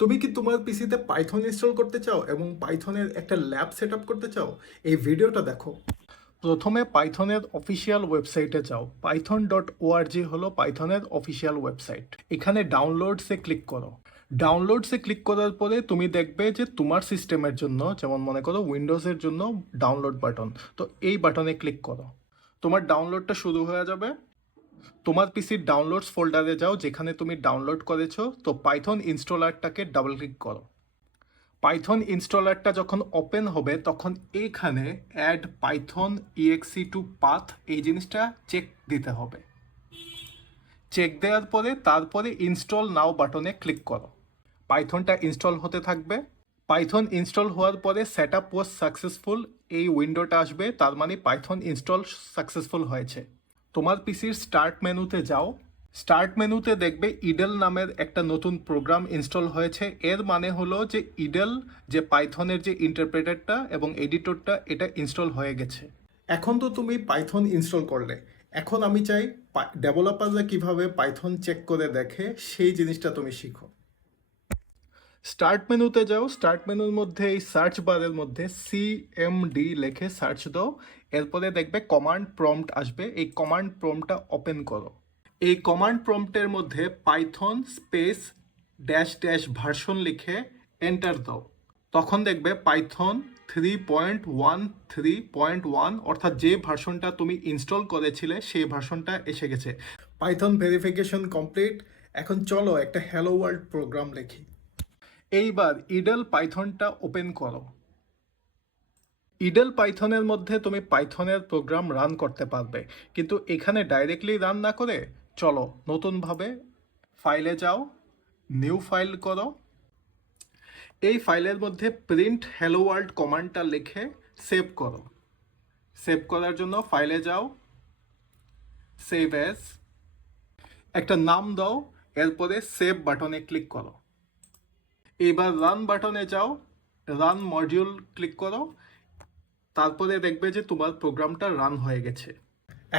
তুমি কি তোমার পিসিতে পাইথন ইনস্টল করতে চাও এবং পাইথনের একটা ল্যাব সেট আপ করতে চাও? এই ভিডিওটা দেখো। প্রথমে পাইথনের অফিসিয়াল ওয়েবসাইটে যাও। python.org হলো পাইথনের অফিসিয়াল ওয়েবসাইট। এখানে ডাউনলোডসে ক্লিক করো। ডাউনলোডসে ক্লিক করার পরে তুমি দেখবে যে তোমার সিস্টেমের জন্য, যেমন মনে করো উইন্ডোজের জন্য ডাউনলোড বাটন, তো এই বাটনে ক্লিক করো। তোমার ডাউনলোডটা শুরু হয়ে যাবে। তোমার পিসির ডাউনলোডস ফোল্ডারে যাও, যেখানে তুমি ডাউনলোড করেছো, তো পাইথন ইনস্টলারটাকে ডাবল ক্লিক করো। পাইথন ইনস্টলারটা যখন ওপেন হবে তখন এইখানে add Python EXE to path এই জিনিসটা চেক দিতে হবে। চেক দেওয়ার পরে তারপরে ইনস্টল নাও বাটনে ক্লিক করো। পাইথনটা ইনস্টল হতে থাকবে। পাইথন ইনস্টল হওয়ার পরে সেট আপ ওয়াজ সাকসেসফুল এই উইন্ডোটা আসবে, তার মানে পাইথন ইনস্টল সাকসেসফুল হয়েছে। তোমার পিসির স্টার্ট মেনুতে যাও। স্টার্ট মেনুতে দেখবে ইডেল নামের একটা নতুন প্রোগ্রাম ইনস্টল হয়েছে। এর মানে হলো যে ইডেল, যে পাইথনের যে ইন্টারপ্রেটারটা এবং এডিটরটা, এটা ইনস্টল হয়ে গেছে। এখন তো তুমি পাইথন ইনস্টল করলে, এখন আমি চাই ডেভেলপাররা কিভাবে পাইথন চেক করে দেখে সেই জিনিসটা তুমি শিখো। স্টার্ট মেনুতে যাও। স্টার্ট মেনুর মধ্যে এই সার্চ বারের মধ্যে সিএমডি লিখে সার্চ দাও। এরপরে দেখবে কমান্ড প্রম্পট আসবে। এই কমান্ড প্রম্পটটা ওপেন করো। এই কমান্ড প্রম্পটের মধ্যে Python space dash dash version লিখে এন্টার দাও। তখন দেখবে পাইথন 3.13.1 অর্থাৎ যে ভার্সনটা তুমি ইনস্টল করেছিলে সেই ভার্সনটা এসে গেছে। Python verification complete. এখন চলো একটা হ্যালো ওয়ার্ল্ড প্রোগ্রাম লিখি। এইবার ইডেল পাইথনটা ওপেন করো। ইডেল পাইথনের মধ্যে তুমি পাইথনের প্রোগ্রাম রান করতে পারবে, কিন্তু এখানে ডাইরেক্টলি রান না করে চলো নতুনভাবে ফাইলে যাও, নিউ ফাইল করো। এই ফাইলের মধ্যে প্রিন্ট হ্যালো ওয়ার্ল্ড কমান্ডটা লিখে সেভ করো। সেভ করার জন্য ফাইলে যাও, সেভ অ্যাজ, একটা নাম দাও, এরপরে সেভ বাটনে ক্লিক করো। এবার রান বাটনে যাও, রান মডিউল ক্লিক করো। তারপরে দেখবে যে তোমার প্রোগ্রামটা রান হয়ে গেছে।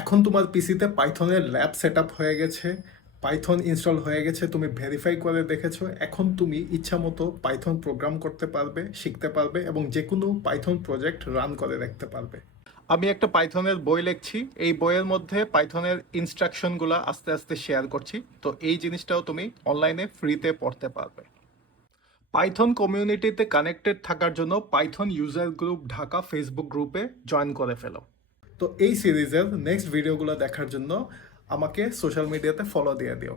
এখন তোমার পিসিতে পাইথনের ল্যাব সেট আপ হয়ে গেছে, পাইথন ইনস্টল হয়ে গেছে, তুমি ভেরিফাই করে দেখেছো। এখন তুমি ইচ্ছা মতো পাইথন প্রোগ্রাম করতে পারবে, শিখতে পারবে এবং যে কোনো পাইথন প্রজেক্ট রান করে দেখতে পারবে। আমি একটা পাইথনের বই লিখছি। এই বইয়ের মধ্যে পাইথনের ইনস্ট্রাকশনগুলো আস্তে আস্তে শেয়ার করছি, তো এই জিনিসটাও তুমি অনলাইনে ফ্রিতে পড়তে পারবে। পাইথন কমিউনিটিতে কানেক্টেড থাকার জন্য Python user group Dhaka Facebook গ্রুপে জয়েন করে ফেলো। তো এই সিরিজের নেক্সট ভিডিওগুলো দেখার জন্য আমাকে সোশ্যাল মিডিয়াতে ফলো দিয়ে দিও।